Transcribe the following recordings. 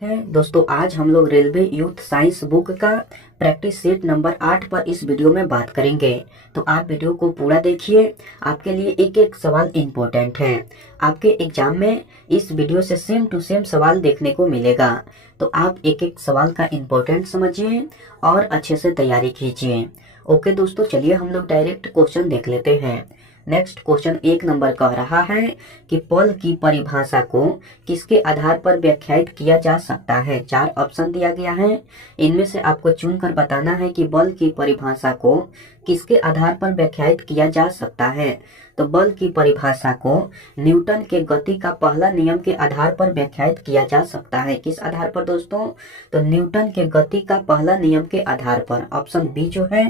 है दोस्तों, आज हम लोग रेलवे यूथ साइंस बुक का प्रैक्टिस सेट नंबर 8 पर इस वीडियो में बात करेंगे। तो आप वीडियो को पूरा देखिए, आपके लिए एक एक सवाल इम्पोर्टेंट है। आपके एग्जाम में इस वीडियो से सेम टू सेम सवाल देखने को मिलेगा। तो आप एक एक सवाल का इम्पोर्टेंट समझिए और अच्छे से तैयारी कीजिए। ओके दोस्तों, चलिए हम लोग डायरेक्ट क्वेश्चन देख लेते हैं। नेक्स्ट क्वेश्चन 1 नंबर कह रहा है कि पल की परिभाषा को किसके आधार पर व्याख्यायित किया जा सकता है। 4 ऑप्शन दिया गया है, इनमें से आपको चुनकर बताना है कि बल की परिभाषा को किसके आधार पर व्याख्यायित किया जा सकता है। तो बल की परिभाषा को न्यूटन के गति का पहला नियम के आधार पर व्याख्यायित किया जा सकता है। किस आधार पर दोस्तों? तो न्यूटन के गति का पहला नियम के आधार पर। ऑप्शन बी जो है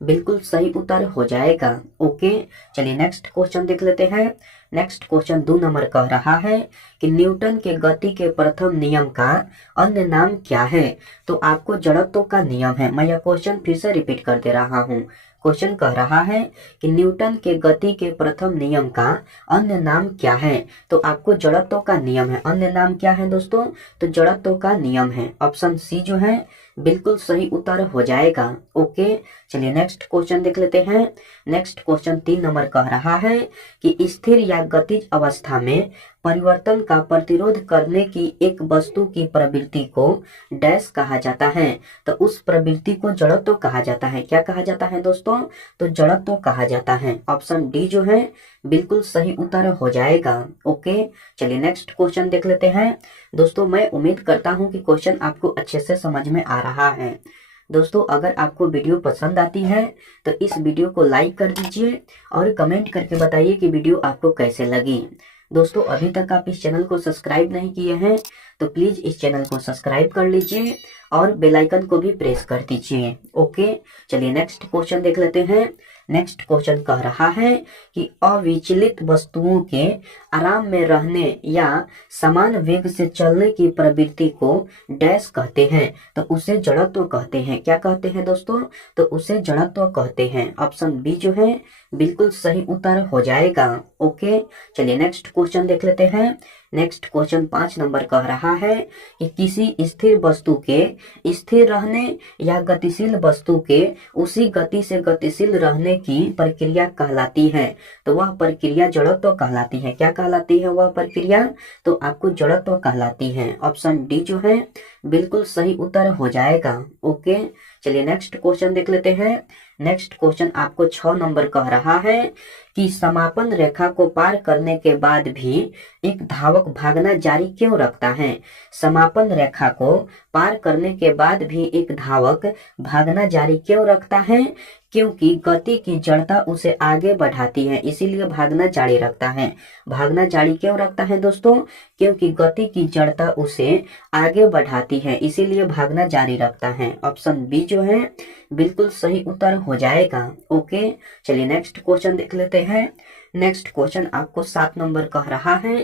बिल्कुल सही उत्तर हो जाएगा। ओके, चलिए नेक्स्ट क्वेश्चन देख लेते हैं। नेक्स्ट क्वेश्चन 2 नंबर कह रहा है कि न्यूटन के गति के प्रथम नियम का अन्य नाम क्या है। तो आपको जड़त्व का नियम है। मैं यह क्वेश्चन फिर से रिपीट कर दे रहा हूँ। क्वेश्चन कह रहा है कि न्यूटन के गति के प्रथम नियम का अन्य नाम क्या है। तो आपको जड़त्व का नियम है। अन्य नाम क्या है दोस्तों? तो जड़त्व का नियम है। ऑप्शन सी जो है बिल्कुल सही उत्तर हो जाएगा। ओके, चलिए नेक्स्ट क्वेश्चन देख लेते हैं। नेक्स्ट क्वेश्चन 3 नंबर कह रहा है कि स्थिर या गतिज अवस्था में परिवर्तन का प्रतिरोध करने की एक वस्तु की प्रवृत्ति को डैश कहा जाता है। तो उस प्रवृत्ति को जड़त्व कहा जाता है। क्या कहा जाता है दोस्तों? तो जड़त्व कहा जाता है। ऑप्शन डी जो है बिल्कुल सही उत्तर हो जाएगा। ओके, चलिए नेक्स्ट क्वेश्चन देख लेते हैं। दोस्तों, मैं उम्मीद करता हूं कि क्वेश्चन आपको अच्छे से समझ में आ रहा है। दोस्तों, अगर आपको वीडियो पसंद आती है तो इस वीडियो को लाइक कर दीजिए और कमेंट करके बताइए कि वीडियो आपको कैसे लगी। दोस्तों, अभी तक आप इस चैनल को सब्सक्राइब नहीं किए हैं तो प्लीज इस चैनल को सब्सक्राइब कर लीजिए और बेल आइकन को भी प्रेस कर दीजिए। ओके, चलिए नेक्स्ट क्वेश्चन देख लेते हैं। नेक्स्ट क्वेश्चन कह रहा है कि अविचलित वस्तुओं के आराम में रहने या समान वेग से चलने की प्रवृत्ति को डैश कहते हैं। तो उसे जड़त्व कहते हैं। क्या कहते हैं दोस्तों? तो उसे जड़त्व कहते हैं। ऑप्शन बी जो है बिल्कुल सही उत्तर हो जाएगा। ओके, चलिए नेक्स्ट क्वेश्चन देख लेते हैं। नेक्स्ट क्वेश्चन 5 नंबर कह रहा है कि किसी स्थिर वस्तु के स्थिर रहने या गतिशील वस्तु के उसी गति से गतिशील रहने की प्रक्रिया कहलाती है। तो वह प्रक्रिया जड़त्व कहलाती है। क्या कहलाती है वह प्रक्रिया? तो आपको जड़त्व कहलाती है। ऑप्शन डी जो है बिल्कुल सही उत्तर हो जाएगा। ओके, चलिए नेक्स्ट क्वेश्चन देख लेते हैं। नेक्स्ट क्वेश्चन आपको 6 नंबर कह रहा है कि समापन रेखा को पार करने के बाद भी एक धावक भागना जारी क्यों रखता है। समापन रेखा को पार करने के बाद भी एक धावक भागना जारी क्यों रखता है? क्योंकि गति की जड़ता उसे आगे बढ़ाती है, इसीलिए भागना जारी रखता है। भागना जारी क्यों रखता है दोस्तों? क्योंकि गति की जड़ता उसे आगे बढ़ाती है, इसीलिए भागना जारी रखता है। ऑप्शन बी जो है बिल्कुल सही उत्तर हो जाएगा। ओके, चलिए नेक्स्ट क्वेश्चन देख लेते हैं। नेक्स्ट क्वेश्चन आपको 7 नंबर कह रहा है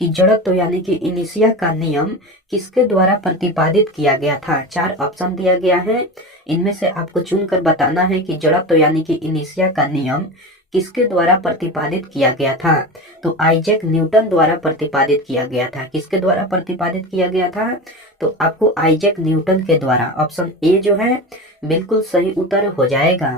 कि जड़त्व यानी कि इनिशिया का नियम किसके द्वारा प्रतिपादित किया गया था। 4 ऑप्शन दिया गया है, इनमें से आपको चुनकर बताना है कि जड़त्व यानी कि इनिशिया का नियम किसके द्वारा प्रतिपादित किया गया था। तो आइजैक न्यूटन द्वारा प्रतिपादित किया गया था। किसके द्वारा प्रतिपादित किया गया था? तो आपको आइजैक न्यूटन के द्वारा। ऑप्शन ए जो है बिल्कुल सही उत्तर हो जाएगा।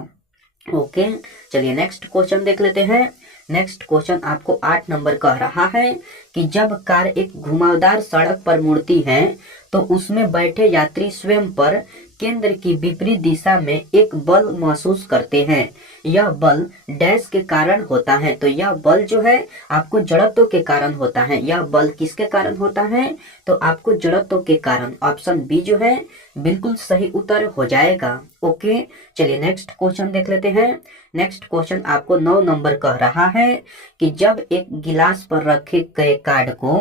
ओके, चलिए नेक्स्ट क्वेश्चन देख लेते हैं। नेक्स्ट क्वेश्चन आपको 8 नंबर कह रहा है कि जब कार एक घुमावदार सड़क पर मुड़ती है तो उसमें बैठे यात्री स्वयं पर केंद्र की विपरीत दिशा में एक बल महसूस करते हैं। यह बल डैश के कारण होता है। तो यह बल जो है आपको जड़त्व के कारण होता है। यह बल किसके कारण होता है? तो आपको जड़त्व के कारण। ऑप्शन बी जो है बिल्कुल सही उत्तर हो जाएगा। ओके, चलिए नेक्स्ट क्वेश्चन देख लेते हैं। नेक्स्ट क्वेश्चन आपको 9 नंबर कह रहा है कि जब एक गिलास पर रखे गए कार्ड को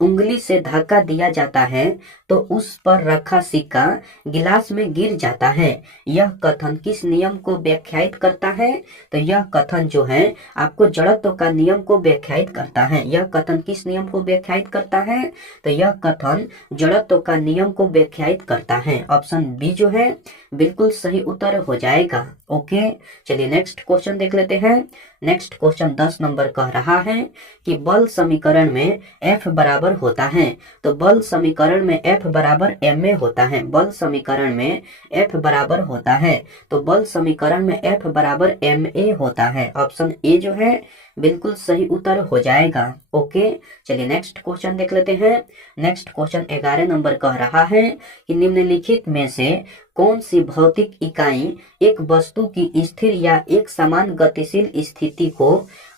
उंगली से धक्का दिया जाता है तो उस पर रखा सिक्का गिलास में गिर जाता है। यह कथन किस नियम को व्याख्यायित करता है? है? तो यह कथन जो है आपको जड़त्व का नियम को व्याख्यायित करता है। यह कथन किस नियम को व्याख्यायित करता है? तो यह कथन जड़त्व का नियम को व्याख्यायित करता है। ऑप्शन बी जो है बिल्कुल सही उत्तर हो जाएगा। ओके, चलिए नेक्स्ट क्वेश्चन देख लेते हैं। नेक्स्ट क्वेश्चन 10 नंबर कह रहा है कि बल समीकरण में F बराबर होता है। तो बल समीकरण में F बराबर ma होता है। बल समीकरण में F बराबर होता है, तो बल समीकरण में F बराबर ma होता है। ऑप्शन ए जो है बिल्कुल सही उत्तर हो जाएगा। ओके, चलिए नेक्स्ट क्वेश्चन देख लेते हैं। नेक्स्ट क्वेश्चन 11 नंबर कह रहा है कि निम्नलिखित में से कौन सी भौतिक इकाई एक वस्तु की स्थिर या एक समान गतिशील स्थिति को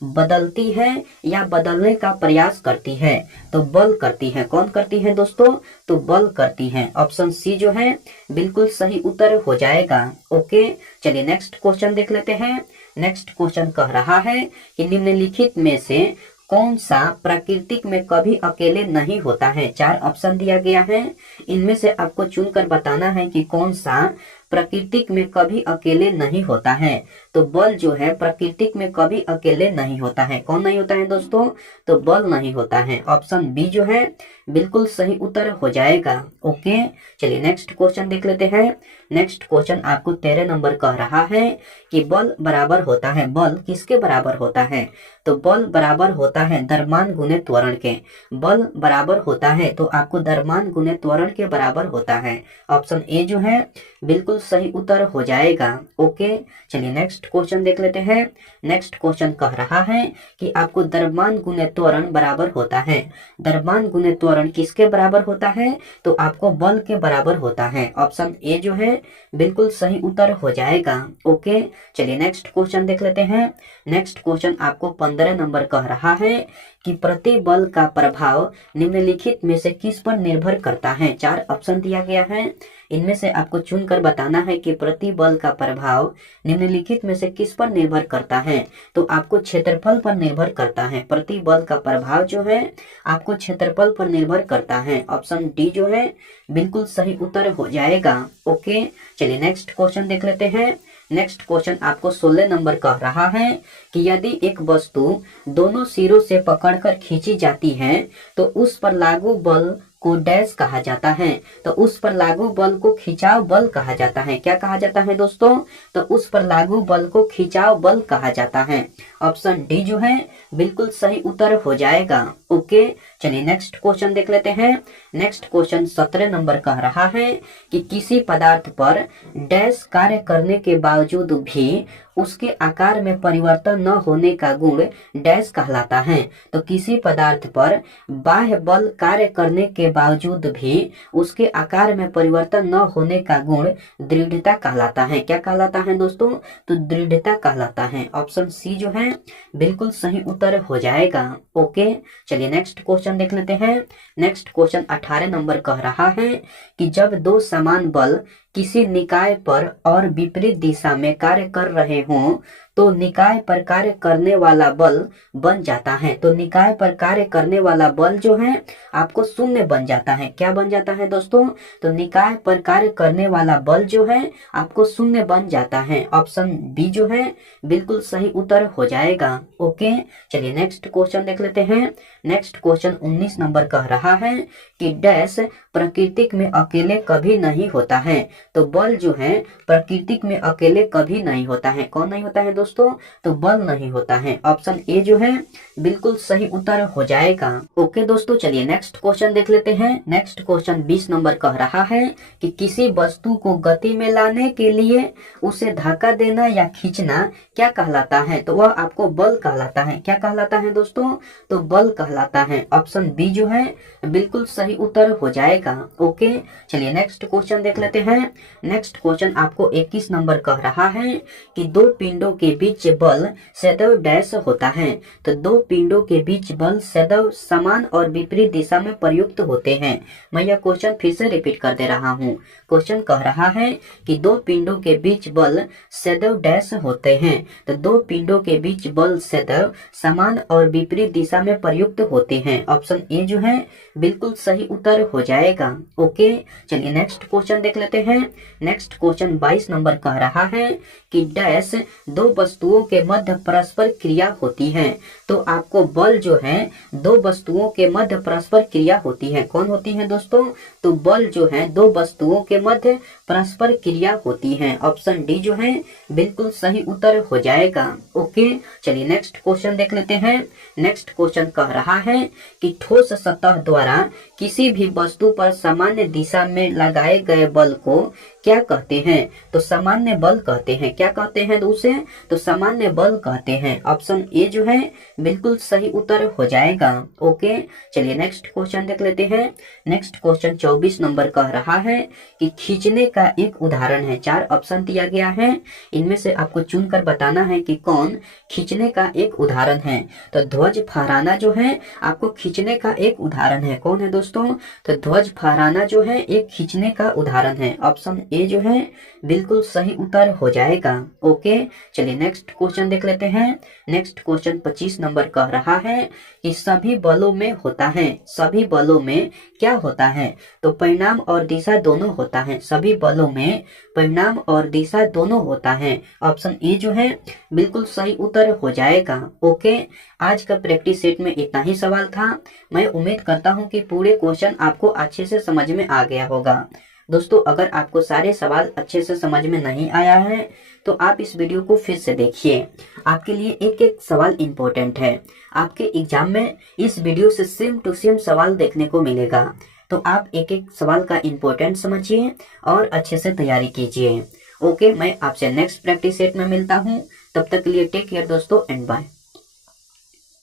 बदलती है या बदलने का प्रयास करती है? तो बल करती है। कौन करती है दोस्तों? तो बल करती है। ऑप्शन सी जो है बिल्कुल सही उत्तर हो जाएगा। ओके, चलिए नेक्स्ट क्वेश्चन देख लेते हैं। नेक्स्ट क्वेश्चन कह रहा है कि निम्नलिखित में से कौन सा प्राकृतिक में कभी अकेले नहीं होता है? 4 ऑप्शन दिया गया है, इनमें से आपको चुनकर बताना है कि कौन सा प्राकृतिक में कभी अकेले नहीं होता है। तो बल जो है प्राकृतिक में कभी अकेले नहीं होता है। कौन नहीं होता है दोस्तों? तो बल नहीं होता है। ऑप्शन बी जो है बिल्कुल सही उत्तर हो जाएगा। ओके, चलिए नेक्स्ट क्वेश्चन देख लेते हैं। नेक्स्ट क्वेश्चन आपको 13 नंबर कह रहा है कि बल बराबर होता है। बल किसके बराबर होता है? तो बल बराबर होता है द्रव्यमान गुने त्वरण के। बल बराबर होता है तो आपको द्रव्यमान गुने त्वरण के बराबर होता है। ऑप्शन ए जो है बिल्कुल सही उत्तर हो जाएगा। ओके, चलिए नेक्स्ट क्वेश्चन देख लेते हैं। नेक्स्ट क्वेश्चन कह रहा है कि आपको द्रव्यमान गुने त्वरण बराबर होता है। द्रव्यमान गुने त्वरण किसके बराबर होता है? तो आपको बल के बराबर होता है। ऑप्शन ए जो है बिल्कुल सही उत्तर हो जाएगा। ओके, चलिए नेक्स्ट क्वेश्चन देख लेते हैं। नेक्स्ट क्वेश्चन आपको 15 नंबर कह रहा है कि प्रति बल का प्रभाव निम्नलिखित में से किस पर निर्भर करता है? 4 ऑप्शन दिया गया है, इनमें से आपको चुनकर बताना है कि प्रति बल का प्रभाव निम्नलिखित में से किस पर निर्भर करता है। तो आपको क्षेत्रफल पर निर्भर करता है। प्रति बल का प्रभाव जो है आपको क्षेत्रफल पर निर्भर करता है। ऑप्शन डी जो है बिल्कुल सही उत्तर हो जाएगा। ओके, चलिए नेक्स्ट क्वेश्चन देख लेते हैं। नेक्स्ट क्वेश्चन आपको 16 नंबर कह रहा है कि यदि एक वस्तु दोनों सिरों से पकड़कर खींची जाती है तो उस पर लागू बल को डैश कहा जाता है। तो उस पर लागू बल को खिंचाव बल कहा जाता है। क्या कहा जाता है दोस्तों? तो उस पर लागू बल को खिंचाव बल कहा जाता है। ऑप्शन डी जो है बिल्कुल सही उत्तर हो जाएगा। ओके, चलिए नेक्स्ट क्वेश्चन देख लेते हैं। नेक्स्ट क्वेश्चन 17 नंबर कह रहा है कि किसी पदार्थ पर डैश कार्य करने के बावजूद भी उसके आकार में परिवर्तन न होने का गुण डैश कहलाता है। तो किसी पदार्थ पर बाह्य बल कार्य करने के बावजूद भी उसके आकार में परिवर्तन न होने का गुण दृढ़ता कहलाता है। क्या कहलाता है दोस्तों? तो दृढ़ता कहलाता है। ऑप्शन सी जो है बिल्कुल सही उत्तर हो जाएगा। ओके, चलिए नेक्स्ट क्वेश्चन देख लेते हैं। नेक्स्ट क्वेश्चन 18 नंबर कह रहा है कि जब दो समान बल किसी निकाय पर और विपरीत दिशा में कार्य कर रहे हों तो निकाय पर कार्य करने वाला बल बन जाता है। तो निकाय पर कार्य करने वाला बल जो है आपको शून्य बन जाता है। क्या बन जाता है दोस्तों? तो निकाय पर कार्य करने वाला बल जो है आपको शून्य बन जाता है। ऑप्शन बी जो है बिल्कुल सही उत्तर हो जाएगा। ओके, चलिए नेक्स्ट क्वेश्चन देख लेते हैं। नेक्स्ट क्वेश्चन 19 नंबर कह रहा है कि डैश प्राकृतिक में अकेले कभी नहीं होता है। तो बल जो है प्राकृतिक में अकेले कभी नहीं होता है। कौन नहीं होता है दोस्तों? तो बल नहीं होता है। ऑप्शन ए जो है बिल्कुल सही उत्तर हो जाएगा। ओके दोस्तों, चलिए नेक्स्ट क्वेश्चन देख लेते हैं। नेक्स्ट क्वेश्चन 20 नंबर कह रहा है कि किसी वस्तु को गति में लाने के लिए उसे धक्का देना या खींचना क्या कहलाता है? तो वह आपको बल कहलाता है। क्या कहलाता है दोस्तों? तो बल कहलाता है। ऑप्शन बी जो है बिल्कुल सही उत्तर हो जाएगा। ओके, चलिए नेक्स्ट क्वेश्चन देख लेते हैं। नेक्स्ट क्वेश्चन आपको 21 नंबर कह रहा है कि दो पिंडों के बीच बल सदैव डैश होता है। तो दो पिंडों के बीच बल सदैव समान और विपरीत दिशा में प्रयुक्त होते हैं। मैं यह क्वेश्चन फिर से रिपीट कर दे रहा हूँ। क्वेश्चन कह रहा है कि दो पिंडों के बीच बल सदैव डैश होते हैं। तो दो पिंडों के बीच बल सदैव समान और विपरीत दिशा में प्रयुक्त होते हैं। ऑप्शन ए जो है बिल्कुल सही उत्तर हो जाएगा। ओके, चलिए नेक्स्ट क्वेश्चन देख लेते हैं। नेक्स्ट क्वेश्चन 22 नंबर कह रहा है कि डैश दो वस्तुओं के मध्य परस्पर क्रिया होती है। तो आपको बल जो है दो वस्तुओं के मध्य परस्पर क्रिया होती है। कौन होती है दोस्तों? तो बल जो है दो वस्तुओं के मध्य परस्पर क्रिया होती है। ऑप्शन डी जो है बिल्कुल सही उत्तर हो जाएगा। ओके, चलिए नेक्स्ट क्वेश्चन देख लेते हैं। नेक्स्ट क्वेश्चन कह रहा है कि ठोस सतह द्वारा किसी भी वस्तु पर सामान्य दिशा में लगाए गए बल को क्या कहते हैं? तो सामान्य बल कहते हैं। क्या कहते हैं उसे? तो सामान्य बल कहते हैं। ऑप्शन ए जो है बिल्कुल सही उत्तर हो जाएगा। ओके, चलिए नेक्स्ट क्वेश्चन देख लेते हैं। नेक्स्ट क्वेश्चन 24 नंबर कह रहा है कि खींचने का एक उदाहरण है। 4 ऑप्शन दिया गया है, इनमें से आपको चुनकर बताना है कि कौन खींचने का एक उदाहरण है। तो ध्वज फहराना जो है आपको खींचने का एक उदाहरण है। कौन है दोस्तों? तो ध्वज फहराना जो है एक खींचने का उदाहरण है। ऑप्शन ए जो है बिल्कुल सही उत्तर हो जाएगा। ओके, चलिए नेक्स्ट क्वेश्चन देख लेते हैं। नेक्स्ट क्वेश्चन 25 नंबर कह रहा है कि सभी बलों में होता है। सभी बलों में क्या होता है? तो परिणाम और दिशा दोनों होता है। सभी बलों में परिणाम और दिशा दोनों होता है। ऑप्शन ए जो है बिल्कुल सही उत्तर हो जाएगा। ओके, आज का प्रैक्टिस सेट में इतना ही सवाल था। मैं उम्मीद करता हूँ कि पूरे क्वेश्चन आपको अच्छे से समझ में आ गया होगा। दोस्तों, अगर आपको सारे सवाल अच्छे से समझ में नहीं आया है तो आप इस वीडियो को फिर से देखिए। आपके लिए एक एक सवाल इम्पोर्टेंट है। आपके एग्जाम में इस वीडियो से सेम टू सेम सवाल देखने को मिलेगा। तो आप एक एक सवाल का इम्पोर्टेंट समझिए और अच्छे से तैयारी कीजिए। ओके, मैं आपसे नेक्स्ट प्रैक्टिस सेट में मिलता हूँ। तब तक के लिए टेक केयर दोस्तों एंड बाय।